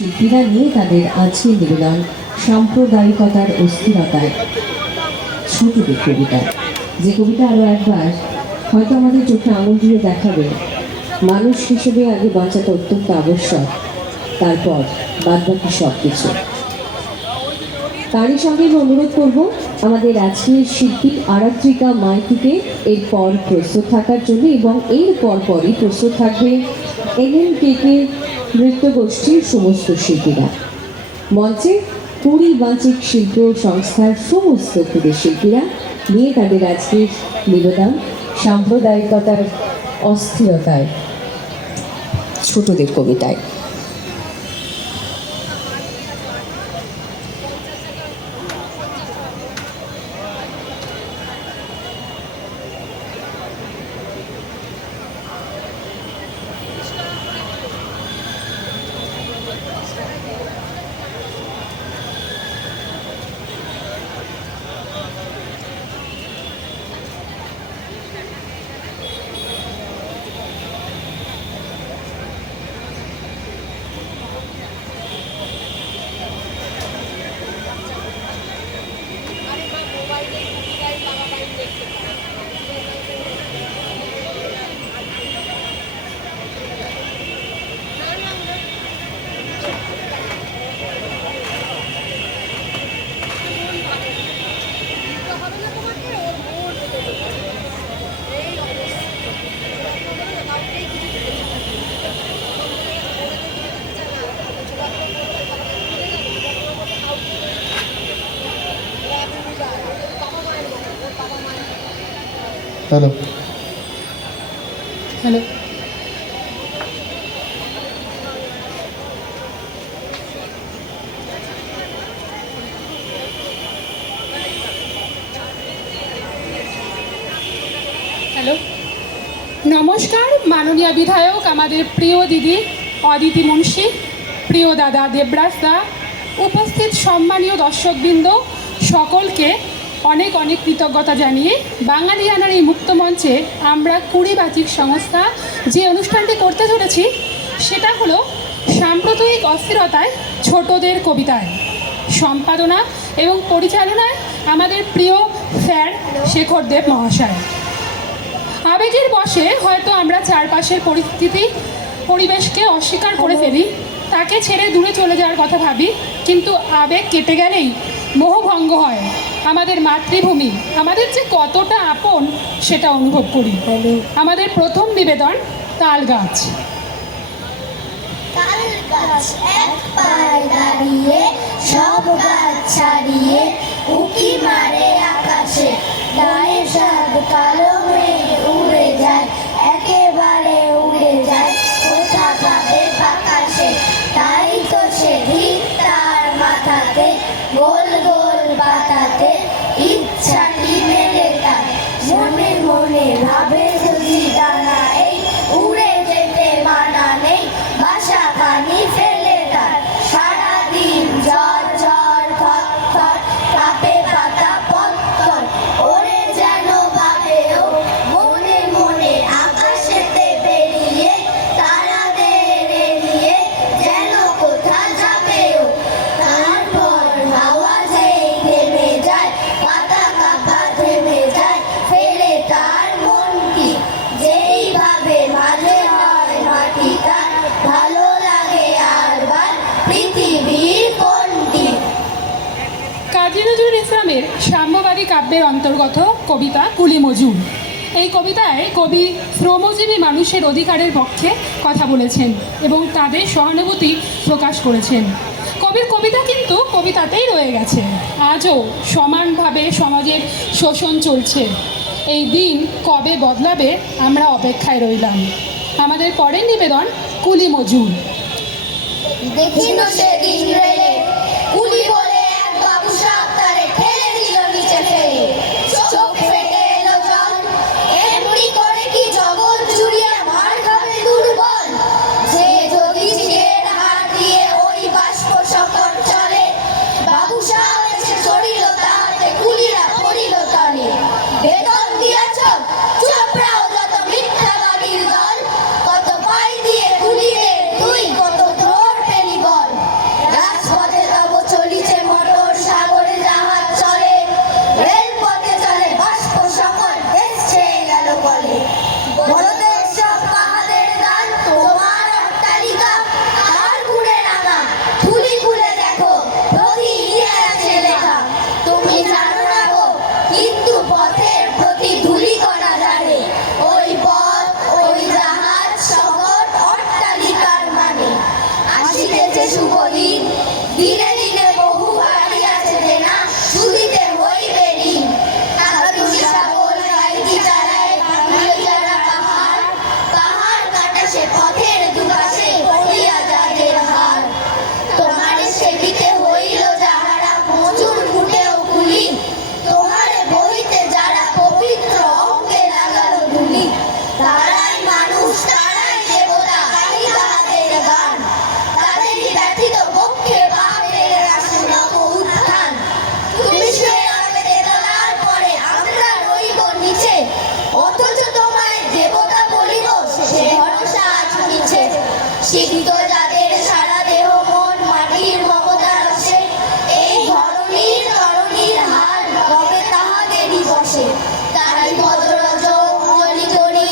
শিল্পীরা নিয়ে তাদের আজকের নিবেদন সাম্প্রদায়িকতার অস্থিরতায় ছোটদের কবিতা, যে কবিতা আরো একবার হয়তো আমাদের চোখে আঙুল দিয়ে দেখাবে মানুষ হিসেবে আগে বাঁচাটা অত্যন্ত আবশ্যক, তারপর বাদবাকি সব কিছু। তারই সঙ্গে আমি অনুরোধ করব আমাদের আজকের শিল্পী আরাত্রিকা মাইতিকে এরপর প্রস্তুত থাকার জন্য, এবং এর পরপরই প্রস্তুত থাকবে NLKK নৃত্য গোষ্ঠীর সমস্ত শিল্পীরা। মঞ্চে পরিবাচিক শিল্প সংস্থার সমস্ত ক্ষুদে শিল্পীরা নিয়ে তাদের আজকের নিবেদন সাম্প্রদায়িকতার অস্থিরতায় ছোটদের কবিতায়। হ্যালো হ্যালো, হ্যালো, নমস্কার। মাননীয় বিধায়ক আমাদের প্রিয় দিদি অদিতি মুন্সি, প্রিয় দাদা দেবরাজ দা, উপস্থিত সম্মানীয় দর্শকবৃন্দ, সকলকে অনেক অনেক কৃতজ্ঞতা জানিয়ে বাঙালিয়ানার এই মুক্ত মঞ্চে আমরা কুড়িবাচিক সংস্থা যে অনুষ্ঠানটি করতে চলেছি সেটা হলো সাম্প্রদায়িক অস্থিরতায় ছোটদের কবিতায়। সম্পাদনা এবং পরিচালনায় আমাদের প্রিয় স্যার শেখর দেব মহাশয়। আবেগের বশে হয়তো আমরা চারপাশের পরিবেশকে অস্বীকার করে ফেলি, তাকে ছেড়ে দূরে চলে যাওয়ার কথা ভাবি, কিন্তু আবেগ কেটে গেলেই মোহভঙ্গ হয়। আমাদের মাতৃভূমি আমাদের যে কতটা আপন সেটা অনুভব করি। আমাদের প্রথম নিবেদন তাল গাছ। তাল গাছ এক পায়ে দাঁড়িয়ে সব গাছ ছাড়িয়ে উঁকি মারে আকাশে, গায়ে সব কালো হয়ে উড়ে যায়, একেবারে উড়ে যায় কোথা পাবে বাতাসে। তাই তো সেদিন তার মাথাতে গোল গোল বাতাতে ইচ্ছাটি মেলে তার, মনে মনে ভাবে যদি ডানা এই উড়ে যেতে মানা নেই, বাসা খানি ফেলে তার সারাদিন ঝড় ঝড় থর থর কাঁপে পাতা পত্তর, ওরে যেন ভাবেও মনে মনে আকাশেতে বেরিয়ে তারাদের এড়িয়ে যেন কোথা যাবেও। তারপর হাওয়া যেই থেমে যায়, পাতা কাঁপা থেমে যায়, ফেলে তার মনটি যেইভাবে মাঝে হয় মাটি তার, ভালো লাগে আরবার পৃথিবীর কোনটি। কাজী নজরুল ইসলামের সাম্যবাদী কাব্যের অন্তর্গত কবিতা কুলি মজুর। এই কবিতায় কবি শ্রমজীবী মানুষের অধিকারের পক্ষে কথা বলেছেন এবং তাদের সহানুভূতি প্রকাশ করেছেন। কবির কবিতা কিন্তু কবিতাতেই রয়ে গেছে। আজও সমানভাবে সমাজের শোষণ চলছে। এই দিন কবে বদলাবে আমরা অপেক্ষায় রইলাম। আমাদের পরের নিবেদন কুলি মজুর। দেখিল সেদিন রেলে কুলি বলে এক বাবু সাপ তারে ঠেলে দিল নিচে ফেলে, চোখ ফেটে এলো জল, এমনি করে কি জগৎ জুড়িয়ে মার খাবে দুর্বল। যে যদি চিরের হাত দিয়ে ওই বাষ্প সকট চলে, বাবু সাপ এসে চড়িল তাতে কুলিরা পড়িল তলে। বেতন দিয়াছ চোপড়াও যত মিথ্যাবাদীর দল, কত পাই দিয়ে কুলিরে তুই কত তোর পেলি বল। শুভ দিন, দিনে দিনে বহু বাড়ি আছে দেনা, সুদিতে হইবে ঋণ। কাতুরি ছাগল গাইতি চালায়, ভাঙিল যারা পাহাড়, পাহাড় কাটা সে পথের দুপাশে, পড়িয়া যাদের হার। তোমারে সেবিতে হইল যাহারা, প্রচুর ফুটেও কুলি, তোমারে বহিতে যারা পবিত্র অঙ্গে লাগালো ধুলি। তারাই মানুষ, তারাই দেবতা, গাই তাহাদের গান, তাদেরই ব্যথিত বক্ষে বাপের আসে নব উত্থান। তুমি শুয়ে রাখবে দেবতার পরে, আমরা রইব নিচে, অথচ তোমায় দেবতা বলিব, সে ভরসা আজ নিচে। সিদ্ধ যাদের সারা দেহ মন মাটির মমতা রসে, এই ধরণীর তরণীর হার কবে তাহাদেরই বসে। তাই ভদ্রজ অঞ্জলি করি,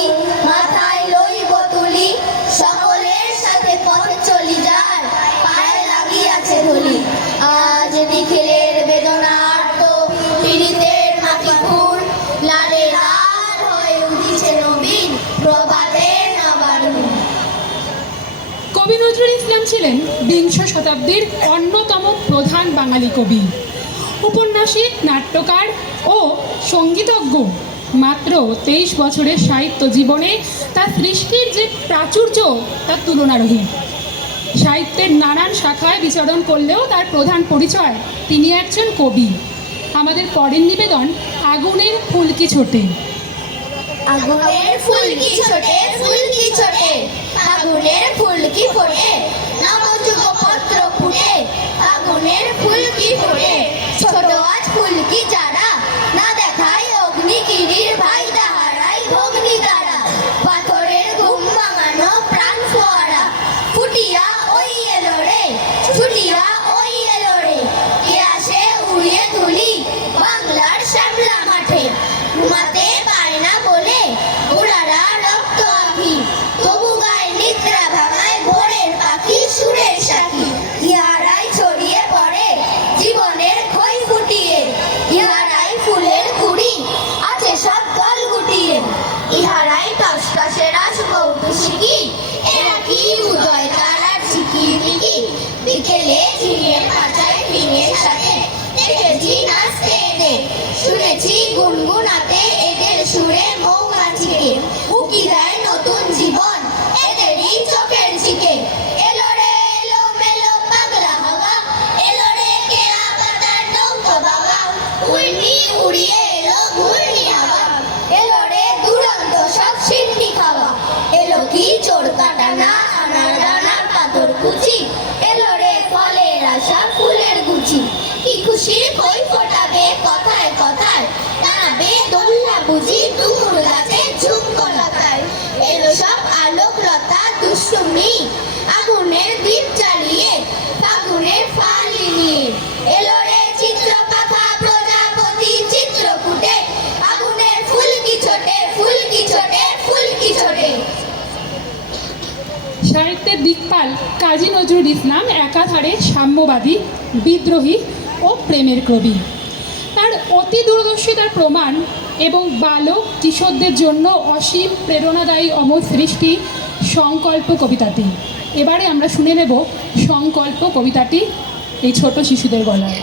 মাথায় লইব তুলি, সকলের সাথে পথে চলি যার, পায়ে লাগিয়াছে ধুলি। আজ নিখিলের বেদনার্ত পীড়িতের মাটি ফুল, লালে লাল হয়ে উঠিছে নবীন প্রভাতের নবারুণ। কবি নজরুল ইসলাম ছিলেন বিংশ শতাব্দীর অন্যতম প্রধান বাঙালি কবি, উপন্যাসিক, নাট্যকার ও সঙ্গীতজ্ঞ। মাত্র 23 বছরের সাহিত্য জীবনে তার সৃষ্টির যে প্রাচুর্য তার তুলনারহিত। সাহিত্যের নানান শাখায় বিচরণ করলেও তার প্রধান পরিচয় তিনি একজন কবি। আমাদের পরের নিবেদন আগুনের ফুলকি ছোটে। আগুনের ফুলকি ছোটে, ফুলকি ছোটে, আগুনের ফুলকি ফোটে, নবযুগ পত্র ফুটে, আগুনের ফুলকি ফোটে। ছোট আজ ফুলকি যারা, না দেখায় অগ্নিগিরির ভাই তাহারাই ভগ্নি তারা। পাথরের ঘুম ভাঙানো প্রাণ ফোয়ারা, ফুটিয়া ওই এলো রে, ছুটিয়া ওই এলো রে। কে আসে উড়িয়ে তুলি বাংলার শ্যামলা মাঠে, ঘুমাতে পারে না বলে ওরারা রক্ত আঁখি, তবু গায়ে নিদ্রা ভাঙায় ভোরের পাখি সুরের সাথী। ইহারাই ছড়িয়ে পড়ে জীবনের ক্ষয় ফুটিয়ে, ইহারাই ফুলের কুড়ি আছে সব দল গুটিয়ে, ইহারাই টসটসেরা কৌতুশিকি, এরা কি উদয় তারার ঝিকিমিকি। বিকেলে ঝিঙের পাচায় ফিঙের সাথে দেখেছি নাচতে এদের, শুনেছি গুনগুনাতে এদের সুরে মৌমাছিকে। উকি দেয় নতুন জীবন এদেরই চোখের ঝিকে। এলো রে এলো মেলো পাগলা হাওয়া, এলো রে কেয়া পাতার নৌকো বাবা, উড়নি উড়িয়ে এলো ঘূর্ণি হাওয়া। এলো রে দুরন্ত সব সিন্নি খাওয়া, এলো কি চোর কাটানা আনার দানার পাথর কুচি, এলো রে ফলের আশা ফুলের গুচি। কি খুশির কই ফোটাবে কথায় কথায়, দাঁড়াবে দোল্লা বুঝি ডুমুর গাছে ঝুমকো লতায়। এলো সব আলোক লতা দুষ্টুমি, আগুনের দ্বীপ জ্বালিয়ে ফাগুনের ফালি নিয়ে। এলো রে চিত্র পাখা প্রজাপতি চিত্রকূটে, আগুনের ফুলকি ছোটে, ফুলকি ছোটে, ফুলকি ছোটে। সাহিত্যের দিকপাল কাজী নজরুল ইসলাম একাধারে সাম্যবাদী, বিদ্রোহী ও প্রেমের কবি। তার অতি দূরদর্শিতার প্রমাণ এবং বালক কিশোরদের জন্য অসীম প্রেরণাদায়ী অমর সৃষ্টি সংকল্প কবিতাটি। এবারে আমরা শুনে নেব সংকল্প কবিতাটি এই ছোট শিশুদের গলায়।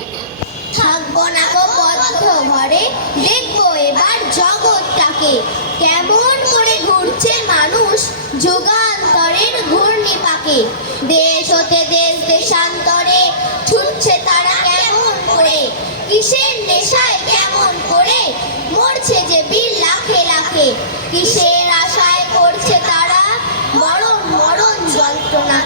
থাকবো না গো বদ্ধ ঘরে, দেখবো এবার জগৎটাকে, কেমন করে ঘুরছে মানুষ যুগান্তরের ঘূর্ণি পাকে। দেশ হতে দেশ দেশান্তরে ছুটছে তারা কেমন করে, কিসের নেশায় কেমন করে মরছে যে বীর লাখে লাখে। কিসের আশায় করছে তারা মরণ মরণ যন্ত্রণা,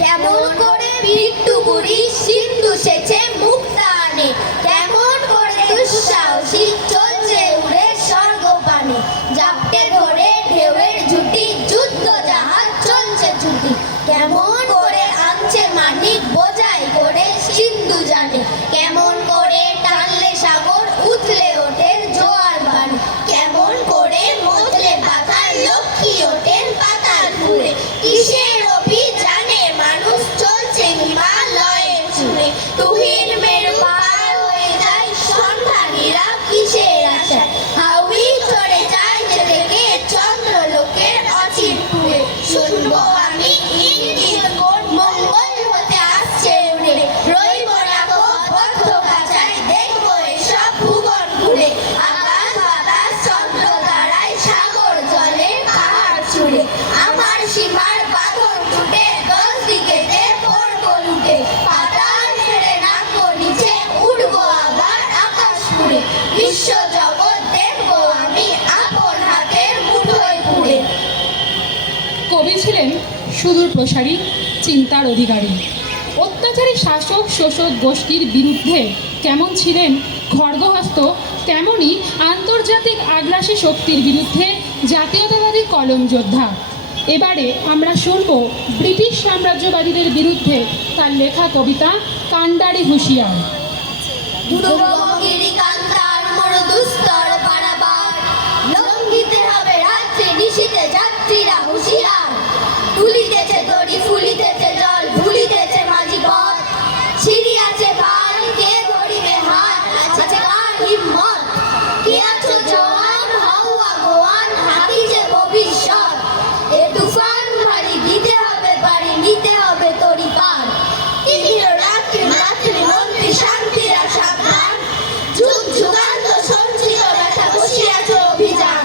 কেমন করে মৃত্যু বুড়ি সিন্ধু সেচে মুক্তা আনে। কেমন করে দুঃসাহসী চলছে উড়ে স্বর্গপানে, জাপটে ধরে ঢেউয়ের ঝুটি যুদ্ধ জাহাজ চলছে ছুটি। কেমন করে আনছে মানিক বোঝাই করে সিন্ধু জানে, কেমন করে টানলে সাগর উঠলে ওঠে জোয়ার বাড়ি। কেমন করে মতলে পাতার লক্ষ্মী ওঠেন পাতার ফুলে, কিসের অভিযানে মানুষ চলছে হিমালয়ের চূড়ে। তুহিন মেরু পার হয়ে যায় সন্ধানীরা কিসের আশায়, হাউই চড়ে যায় যে থেকে চন্দ্রলোকের অচির পুরে। শুনবো আমি ইঙ্গিত কোন মঙ্গল হতে আসছে প্রসারী চিন্তার অধিকারী। অত্যাচারী শাসক শোষক গোষ্ঠীর বিরুদ্ধে কেমন ছিলেন খড়গহস্ত, তেমনই আন্তর্জাতিক আগ্রাসী শক্তির বিরুদ্ধে জাতীয়তাবাদী কলম যোদ্ধা। এবারে আমরা শুনব ব্রিটিশ সাম্রাজ্যবাদীদের বিরুদ্ধে তার লেখা কবিতা কান্ডারি হুঁশিয়ার। দুর্গমগিরি কান্তার মোর দুস্তর পারাবার, লঙ্ঘিতে হবে রাত্রে নিশীতে যাত্রীরা হুঁশিয়ার। তুলিতেছে দড়ি ফুলিতেছে জল ভুলিতেছে মাঝি পথ, ছিড়িয়াছে পাল কে ধরিবে হাত, আছে কার হিম্মত। কে আছো জওয়ান হও আগুয়ান, হাকিছে ভবিষ্যৎ। এ তুফান ভারী দিতে হবে পারি, নিতে হবে তরি পার। তিমির রাত্রি রাত্রি মন্ত্রী শান্তিরা সাবধান, যুগ যুগান্ত সঞ্চিত ব্যথা বসিয়াছে অভিযান।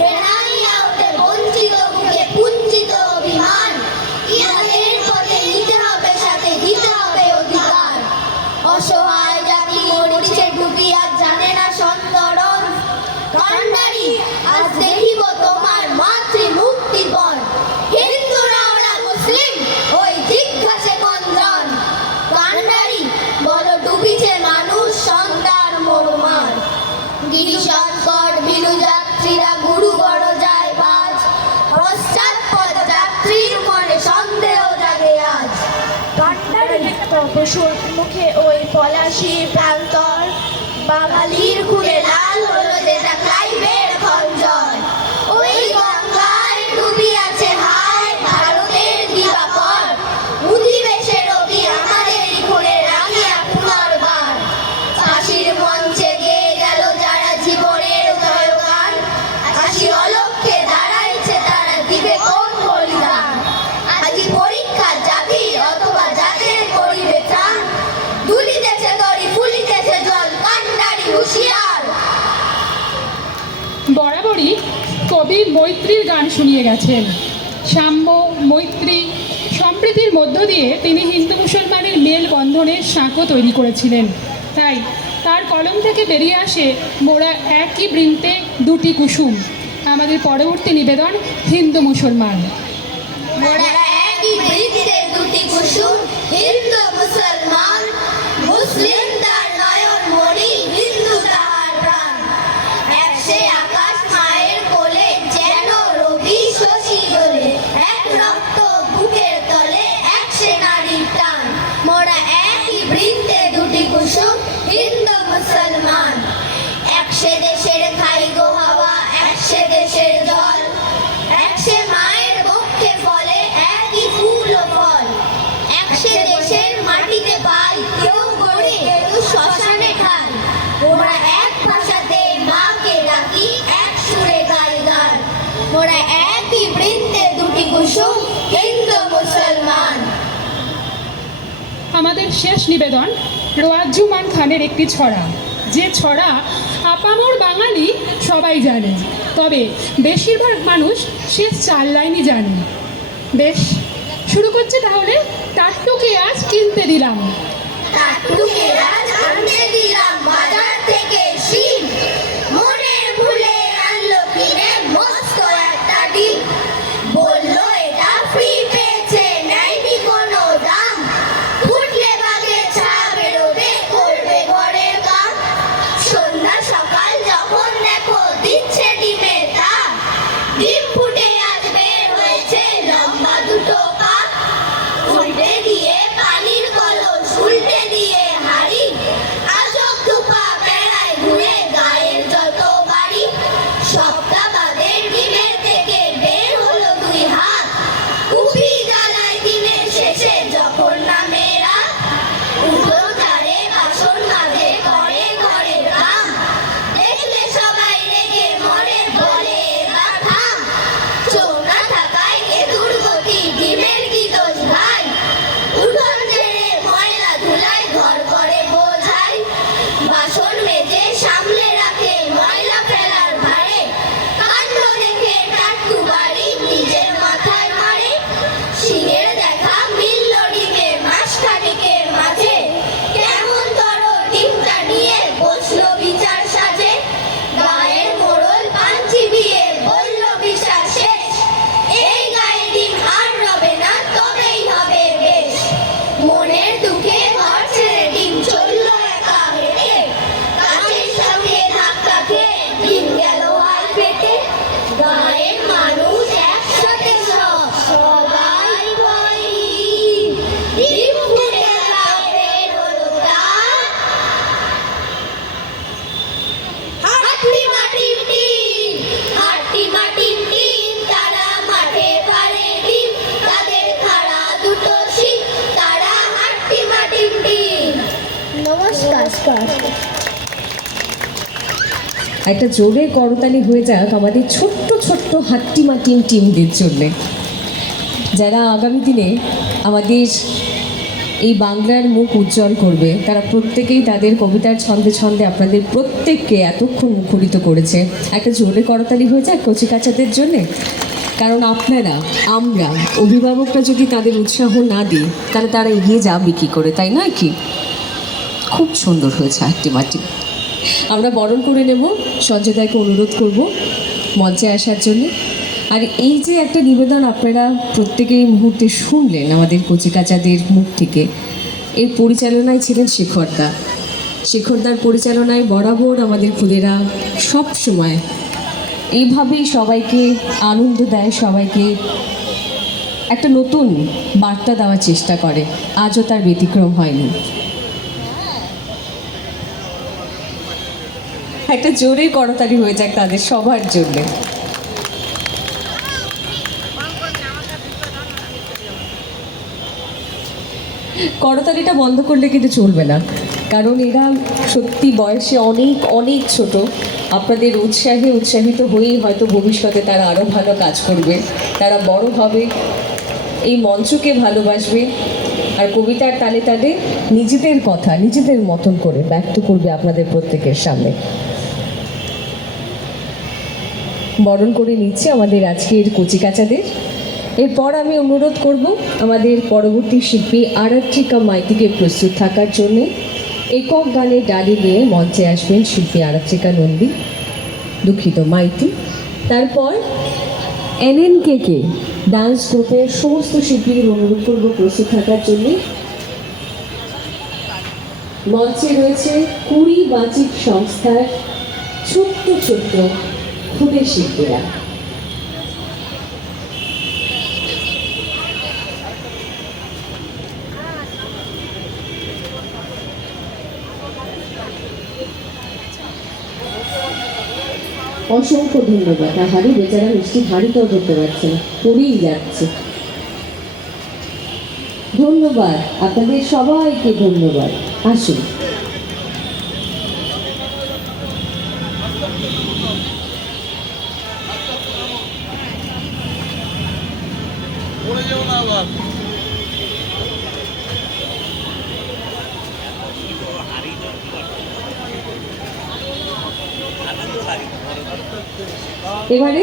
হেরাইয়া ওঠে বঞ্চিত বুকে পুঞ্জিত অভিমান, ইহাদের পথে নিতে হবে সাথে দিতে হবে অধিকার। অসহায় জাতি মরিছে ডুবি আর জানে না সন্তরণ, কান্ডারি আজ দেখিব তোমার মাতৃ মুক্তিপণ। হিন্দুরা ওরা মুসলিম ওই জিজ্ঞাসে কোনজন, কান্ডারি বলো ডুবিছে মানুষ সন্তান মরমার। গিরি সংকট বিলু যাত্রীরা গুরু বড় যায় বাজ, পশ্চাৎপদ যাত্রীর মনে সন্দেহ জাগে আজ। কান্ডারি পশুর মুখে ওই পলাশি প্রান্তর, বাঙালির খুলে লাল হলো যেটা ক্লাইভের খঞ্জন। ওই গঙ্গায় ডুবি আছে হায় ভারতের দিবাকর, অধিবেশে রবি আমাদেরই খুলে রাঙিয়া পুনর্বার। ফাঁসির মঞ্চে গেয়ে গেল যারা জীবনের জয়গান, আসি অলক্ষ্যে দাঁড়াইছে তারা দিবে কোন বলিদান। আজি পরীক্ষা জাতির অথবা জাতের করিবে ত্রাণ, দুলিতেছে দড়ি ফুলিতেছে জল কান্ডারি হুঁশিয়ার। বরাবরই কবি মৈত্রীর গান শুনিয়ে গেছেন। সাম্য মৈত্রী সম্প্রীতির মধ্য দিয়ে তিনি হিন্দু মুসলমানের মেলবন্ধনের সাঁকো তৈরি করেছিলেন। তাই তার কলম থেকে বেরিয়ে আসে মোরা একই বৃন্তে দুটি কুসুম। আমাদের পরবর্তী নিবেদন হিন্দু মুসলমান। মোরা একই বৃত্তে দুটি কুসুম, হিন্দু মুসলমান। মুসলিম তার নয়ন মণি, হিন্দু তাহার প্রাণ। এক সে আকাশ মায়ের কোলে, যেন রবি শশী দোলে। এক রক্ত বুকের তলে, এক সে নারীর টান। মোরা একই বৃত্তে দুটি কুসুম, হিন্দু মুসলমান। এক সে দেশের খাই গো হাওয়া, এক সে দেশের জল। এক সে মায়ের বক্ষে ফলে, একই ফুল ও ফল। এক সে দেশের মাটিতে পাই, কেউ গড়ে কেউ শ্মশানে খাই। মোরা এক ভাষাতে মাকে ডাকি, এক সুরে গাই গান। মোরা একই বৃন্তে দুটি কুসুম, হিন্দু মুসলমান। আমাদের শেষ নিবেদন রোয়াজ্জুমান খানের একটি ছড়া, যে ছড়া আপামর বাঙালি সবাই জানে, তবে বেশিরভাগ মানুষ সে 4 লাইনই জানে। বেশ, শুরু করছে তাহলে। টাট্টুকে আজ কিনতে দিলাম, টাট্টুকে আজ আনতে দিলাম বাজার থেকে শিম। মনের ভুলে আনলো কিনে মস্ত একটা ডিম। বললো এটা ফ্রি পেয়েছে, নেয়নি কোনো দাম। ফুটলে বাগে ছা বেরোবে, করবে ঘরের কাম। সন্ধ্যা সকাল যখন দেখো দিচ্ছে ডিমের দাম। ডিম ফুটে আজ বের হয়েছে লম্বা দুটো কাপ। উল্টে দিয়ে পানির কলস, উল্টে দিয়ে হাড়ি। নমস্কার। একটা জোরে করতালি হয়ে যাক আমাদের ছোট্ট ছোট্ট হাট্টিমাটিম টিমদের জন্যে, যারা আগামী দিনে আমাদের এই বাংলার মুখ উজ্জ্বল করবে। তারা প্রত্যেকেই তাদের কবিতার ছন্দে ছন্দে আপনাদের প্রত্যেককে এতক্ষণ মুখরিত করেছে। একটা জোরে করতালি হয়ে যাক কচিকাচাদের জন্যে, কারণ আপনারা, আমরা অভিভাবকরা যদি তাদের উৎসাহ না দিই তাহলে তারা এগিয়ে যাবে কী করে, তাই নয় কি? খুব সুন্দর হয়েছে হাট্টিমাটি। আমরা বরণ করে নেব, সঞ্জয় দাকে অনুরোধ করব মঞ্চে আসার জন্য। আর এই যে একটা নিবেদন আপনারা প্রত্যেকে এই মুহূর্তে শুনলেন আমাদের কচিকাচাদের মুখ থেকে, এর পরিচালনায় ছিলেন শেখরদা। শেখরদার পরিচালনায় বরাবর আমাদের খুদেরা সব সময় এইভাবেই সবাইকে আনন্দ দেয়, সবাইকে একটা নতুন বার্তা দেওয়ার চেষ্টা করে। আজও তার ব্যতিক্রম হয়নি। একটা জোরে করতালি হয়ে যাক তাদের সবার জন্য। করতালিটা বন্ধ করলে কিন্তু চলবে না, কারণ এরা সত্যি বয়সে অনেক অনেক ছোট। আপনাদের উৎসাহে উৎসাহিত হয়েই হয়তো ভবিষ্যতে তারা আরও ভালো কাজ করবে, তারা বড় হবে, এই মঞ্চকে ভালোবাসবে, আর কবিতার তালে তালে নিজেদের কথা নিজেদের মতন করে ব্যক্ত করবে আপনাদের প্রত্যেকের সামনে। বরণ করে নিচ্ছে আমাদের আজকের কচিকাচাদের। এরপর আমি অনুরোধ করব আমাদের পরবর্তী শিল্পী আরাত্রিকা মাইতিকে প্রস্তুত থাকার জন্য। একক গানের ডালি নিয়ে মঞ্চে আসবেন শিল্পী আরাত্রিকা নন্দী, দুঃখিত মাইতি। তারপর NNKK ডান্স গ্রুপের সমস্ত শিল্পীদের অনুরোধ করব প্রস্তুত থাকার জন্য। মঞ্চে রয়েছে 20 বাচিক সংস্থার ছোট্ট ছোট্ট খুদে শিল্পীরা। অসংখ্য ধন্যবাদ। হাড়ি বেচারা মিষ্টি হাড়িটাও ধরতে পারছে না, পড়েই যাচ্ছে। ধন্যবাদ আপনাদের সবাইকে, ধন্যবাদ। আসুন। এবারে